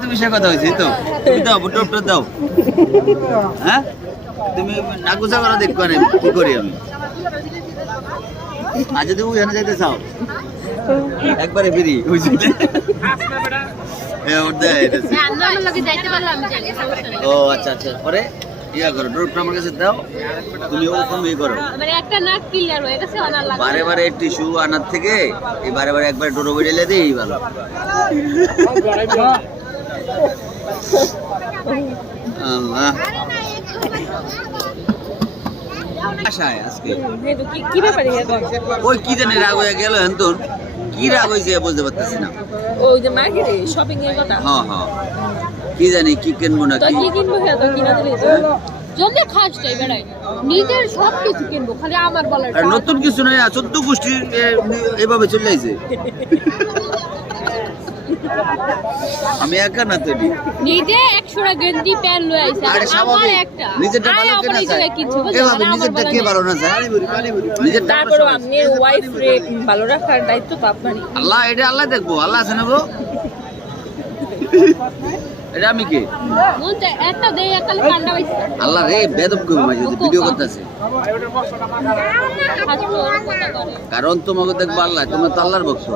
তো বিষয় কথা হয়েছে তো তুমি দাও ড্রপটা দাও হ্যাঁ তুমি নাকুচা করা দেখবো না কি করি আমি আজ যদি ওখানে যেতে চাও একবারে ফিরি বুঝলে ও আচ্ছা আচ্ছা পরে ইয়া করো ড্রপটা আমার কাছে দাও তুমি ওরকম ইয়ে করো বারে বারে টিস্যু আনার থেকে এই বারে বারে একবার ডোরো বেড়ে দিই ভালো আল্লাহ আশায় আজকে ওই কি জানি রাগ হয়ে গেল এন্তন কি রাগ হয়েছে বুঝতে পারতেছি না ওই যে মার্কেটে শপিং এর কথা হ্যাঁ হ্যাঁ কি জানি কি কিনবো না কি কিনবো তো কিনা দিলে জলদি খাস তাই বেড়াই নিজের সব কিছু কিনবো খালি আমার বলার আর নতুন কিছু নয় 14 গোষ্ঠী এভাবে চলে আইছে আমি একা না তো নিজে 100 টা গেঞ্জি প্যান্ট লয়ে আইছে আরে স্বাভাবিক একটা নিজেরটা ভালো কেনা যায় এভাবে নিজেরটা কে ভালো না যায় নিজেরটা তারপর আপনার ওয়াইফ রে ভালো রাখার দায়িত্ব তো আপনারই আল্লাহ এটা আল্লাহ দেখবো আল্লাহ আছে না গো এটা আমি কে বলতে একটা দেই একটা কান্ডা হইছে আল্লাহ রে বেদব কই মাঝে ভিডিও করতেছে কারণ তোমাকে দেখবো আল্লাহ তোমরা তো আল্লাহর ভক্ত